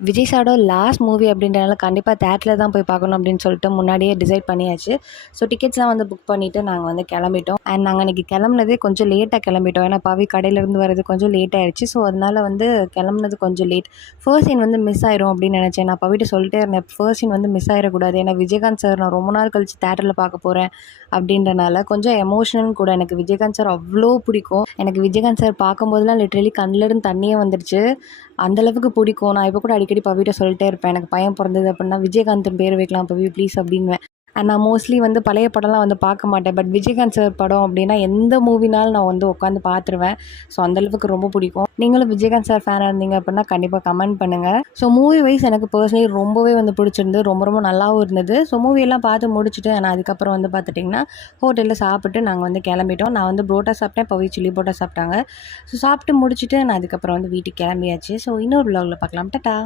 விஜய் சாரோட last movie அப்படின்றனால கண்டிப்பாக தேட்டரில் தான் போய் பார்க்கணும் அப்படின்னு சொல்லிட்டு முன்னாடியே டிசைட் பண்ணியாச்சு. ஸோ டிக்கெட்ஸ்லாம் வந்து புக் பண்ணிவிட்டு நாங்கள் வந்து கிளம்பிட்டோம். அண்ட் நாங்கள் அன்றைக்கி கிளம்புனதே கொஞ்சம் லேட்டாக கிளம்பிட்டோம். ஏன்னா பவி கடையிலேருந்து வரது கொஞ்சம் லேட் ஆயிடுச்சு. ஸோ அதனால வந்து கிளம்புனது கொஞ்சம் லேட். ஃபர்ஸ்ட் சீன் வந்து மிஸ் ஆயிரும் அப்படின்னு நினச்சேன். நான் பவிட்ட சொல்லிட்டே இருந்தேன், ஃபர்ஸ்ட் சீன் வந்து மிஸ் ஆயிடக்கூடாது. ஏன்னா விஜயகாந்த் சார் நான் ரொம்ப நாள் கழிச்சு தேட்டரில் பார்க்க போகிறேன் அப்படின்றனால கொஞ்சம் எமோஷனல் கூட. எனக்கு விஜயகாந்த் சார் அவ்வளோ பிடிக்கும். எனக்கு விஜயகாந்த் சார் பார்க்கும்போதெல்லாம் லிட்ரலி கண்ணிலேருந்து தண்ணியே வந்துடுச்சு. அந்தளவுக்கு பிடிக்கும். நான் இப்போ கூட அடிக்கடி பவிட்ட சொல்லிட்டே இருப்பேன், எனக்கு பையன் பிறந்தது அப்படின்னா விஜயகாந்த்னு பேர் வைக்கலாம் பவி ப்ளீஸ் அப்படின்வேன். அண்ட் நான் மோஸ்ட்லி வந்து பழைய படம்லாம் வந்து பார்க்க மாட்டேன். பட் விஜயகாந்த் சார் படம் அப்படின்னா எந்த மூவினாலும் நான் வந்து உட்காந்து பார்த்துருவேன். ஸோ அந்தளவுக்கு ரொம்ப பிடிக்கும். நீங்களும் விஜயகாந்த் சார் ஃபேனாக இருந்தீங்க அப்படின்னா கண்டிப்பாக கமெண்ட் பண்ணுங்கள். ஸோ மூவி வைஸ் எனக்கு பர்சனலி ரொம்பவே வந்து பிடிச்சிருந்து, ரொம்ப ரொம்ப நல்லாவும் இருந்தது. ஸோ மூவியெல்லாம் பார்த்து முடிச்சுட்டு நான் அதுக்கப்புறம் வந்து பார்த்துட்டிங்கன்னா ஹோட்டலில் சாப்பிட்டு நாங்கள் வந்து கிளம்பிட்டோம். நான் வந்து புரோட்டா சாப்பிட்டேன், பவி சில்லி புரோட்டா சாப்பிட்டாங்க. ஸோ சாப்பிட்டு முடிச்சுட்டு நான் அதுக்கப்புறம் வந்து வீட்டுக்கு கிளம்பியாச்சு. ஸோ இன்னொரு vlogல பார்க்கலாம். டாடா.